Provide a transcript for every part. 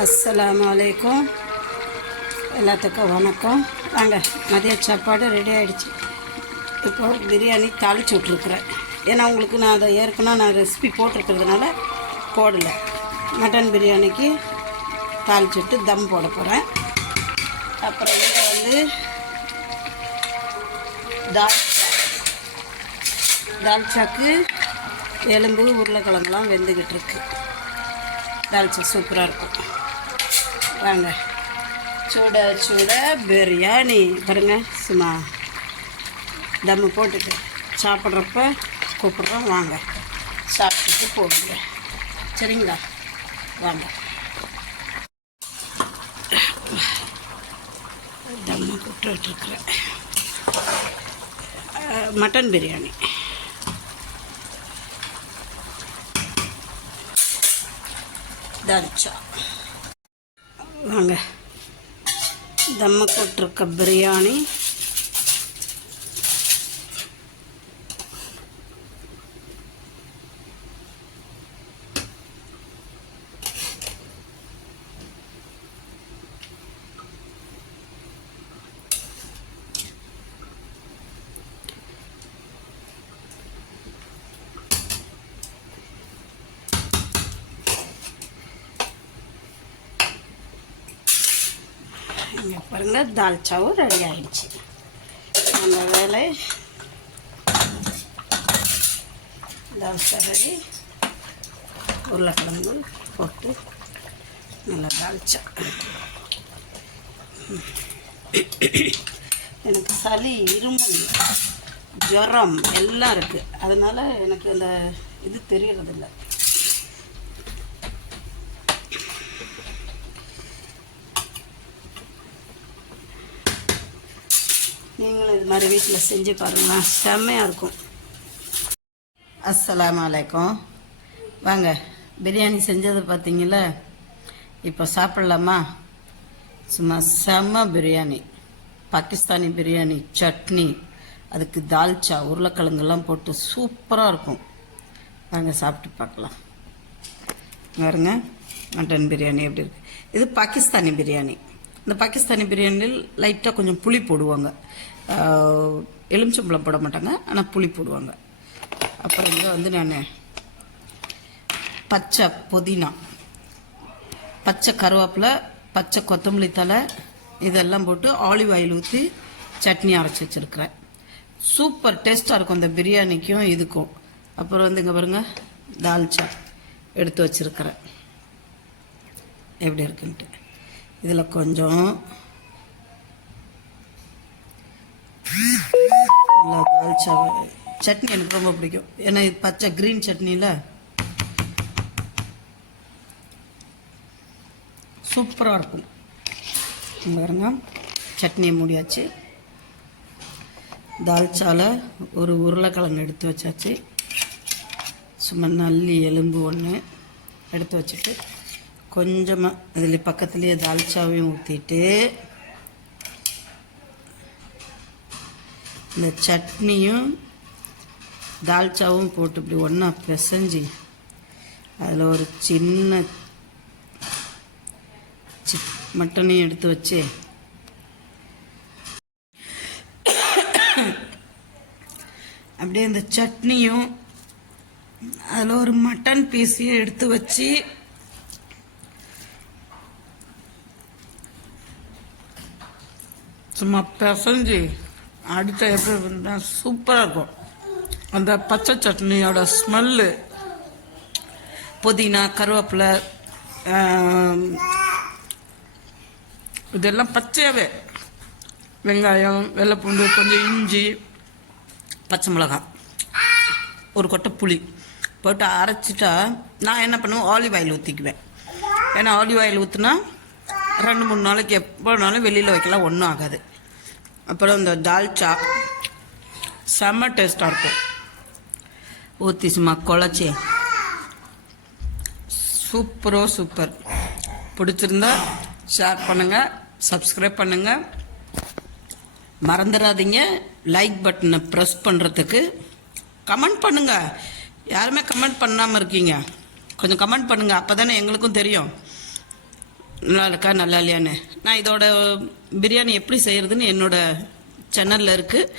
அஸ்ஸலாமு அலைக்கும். எல்லாத்துக்கும் வணக்கம். வாங்க, மதிய சாப்பாடு ரெடி ஆகிடுச்சு. இப்போ பிரியாணி தாளித்து விட்ருக்குறேன். ஏன்னா உங்களுக்கு நான் அதை ஏற்கனவே ரெசிபி போட்டிருக்கிறதுனால போடலை. மட்டன் பிரியாணிக்கு தாளித்து விட்டு தம் போட போகிறேன். அப்புறம் வந்து தால்ச்சாக்கு எலும்பு உருளைக்கிழங்குலாம் வெந்துக்கிட்டு இருக்கு. தால்ச்சா சூப்பராக இருக்கும். வாங்க, சுட சுட பிரியாணி பாருங்க. சும்மா தம்மு போட்டுட்டு சாப்பிட்றப்ப கூப்பிட்றோம். வாங்க, சாப்பிட்டுட்டு போடுங்க. சரிங்களா? வாங்க. தம்மு கூப்பிட்டுருக்குறேன். மட்டன் பிரியாணி தால்ச்சா. வாங்க, தம்ம போட்டிருக்க பிரியாணி இங்கே பாருங்கள், தால்ச்சாவும் ரெடி ஆகிடுச்சு. அந்த வேலை தால்ச்சா ரெடி. உருளைக்கிழங்கு போட்டு நல்லா தால்ச்சா. எனக்கு சளி, இருமல், ஜுரம் எல்லாம் இருக்குது. அதனால் எனக்கு அந்த இது தெரியறதில்லை. நீங்களும் இது மாதிரி வீட்டில் செஞ்சு பாருங்க, செம்மையாக இருக்கும். அஸ்ஸலாமு அலைக்கும். வாங்க, பிரியாணி செஞ்சது பார்த்தீங்களா? இப்போ சாப்பிட்லாமா? சும்மா செம்ம பிரியாணி, பாகிஸ்தானி பிரியாணி, சட்னி, அதுக்கு தால்ச்சா, உருளைக்கிழங்குலாம் போட்டு சூப்பராக இருக்கும். வாங்க சாப்பிட்டு பார்க்கலாம். பாருங்க, மட்டன் பிரியாணி எப்படி இருக்குது. இது பாகிஸ்தானி பிரியாணி. இந்த பாகிஸ்தானி பிரியாணியில் லைட்டாக கொஞ்சம் புளி போடுவாங்க. எலுமிச்சம்பழம் போட மாட்டாங்க, ஆனால் புளி போடுவாங்க. அப்புறம் இங்கே வந்து நான் பச்சை புதினா, பச்சை கருவேப்பிலை, பச்சை கொத்தமல்லி தழை இதெல்லாம் போட்டு ஆலிவ் ஆயில் ஊற்றி சட்னி அரைச்சி வச்சுருக்கிறேன். சூப்பர் டேஸ்ட்டாக இருக்கும் இந்த பிரியாணிக்கும் இதுக்கும். அப்புறம் வந்து இங்கே பாருங்கள், தால்ச்சா எடுத்து வச்சுருக்கிறேன். எப்படி இருக்குன்ட்டு இதில் கொஞ்சம் தால்ச்சா சட்னி எனக்கு ரொம்ப பிடிக்கும். ஏன்னா இது பச்சை க்ரீன் சட்னியில் சூப்பராக இருக்கும். பாருங்க, சட்னியை மூடியாச்சு. தால்ச்சாவில் ஒரு உருளைக்கிழங்கு எடுத்து வச்சாச்சு. சும்மா நல்லி எலும்பு ஒன்று எடுத்து வச்சுட்டு கொஞ்சமாக இதில் பக்கத்துலேயே தால்ச்சாவையும் ஊற்றிட்டு இந்த சட்னியும் தால்ச்சாவும் போட்டு இப்படி ஒன்றா பிசைஞ்சு அதில் ஒரு சின்ன மட்டனையும் எடுத்து வச்சு அப்படியே இந்த சட்னியும் அதில் ஒரு மட்டன் பீஸையும் எடுத்து வச்சு சும்மா பிசைஞ்சு அடித்த எப்படி இருந்தால் சூப்பராக இருக்கும். அந்த பச்சை சட்னியோட ஸ்மெல்லு, புதினா, கருவேப்பிலை இதெல்லாம் பச்சையாகவே, வெங்காயம், வெள்ளைப்பூண்டு, கொஞ்சம் இஞ்சி, பச்சை மிளகாய், ஒரு கொட்டை புளி போட்டு அரைச்சிட்டா நான் என்ன பண்ணுவேன், ஆலிவ் ஆயில் ஊற்றிக்குவேன். ஏன்னா ஆலிவ் ஆயில் ஊற்றினா 2-3 நாளைக்கு எப்போனாலும் வெளியில் வைக்கலாம், ஒன்றும் ஆகாது. அப்புறம் இந்த தால்ச்சா செம்ம டேஸ்ட்டாக இருக்கும். ஊற்றி சும்மா குழச்சி சூப்பர். பிடிச்சிருந்தா ஷேர் பண்ணுங்கள், சப்ஸ்கிரைப் பண்ணுங்கள். மறந்துடாதீங்க லைக் பட்டனை ப்ரெஸ் பண்ணுறதுக்கு. கமெண்ட் பண்ணுங்கள். யாருமே கமெண்ட் பண்ணாமல் இருக்கீங்க, கொஞ்சம் கமெண்ட் பண்ணுங்கள், அப்போ தானே எங்களுக்கும் தெரியும். நல்லா இருக்கா நல்லா இல்லையான்னு. நான் இதோட பிரியாணி எப்படி செய்கிறதுன்னு என்னோட சேனலில் இருக்குது,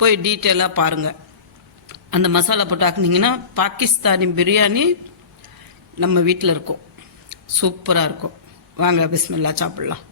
போய் டீட்டெயிலாக பாருங்கள். அந்த மசாலா போட்டு ஆக்குனீங்கன்னா பாகிஸ்தானி பிரியாணி நம்ம வீட்டில் இருக்கும், சூப்பராக இருக்கும். வாங்க பிஸ்மில்லா சாப்பிட்லாம்.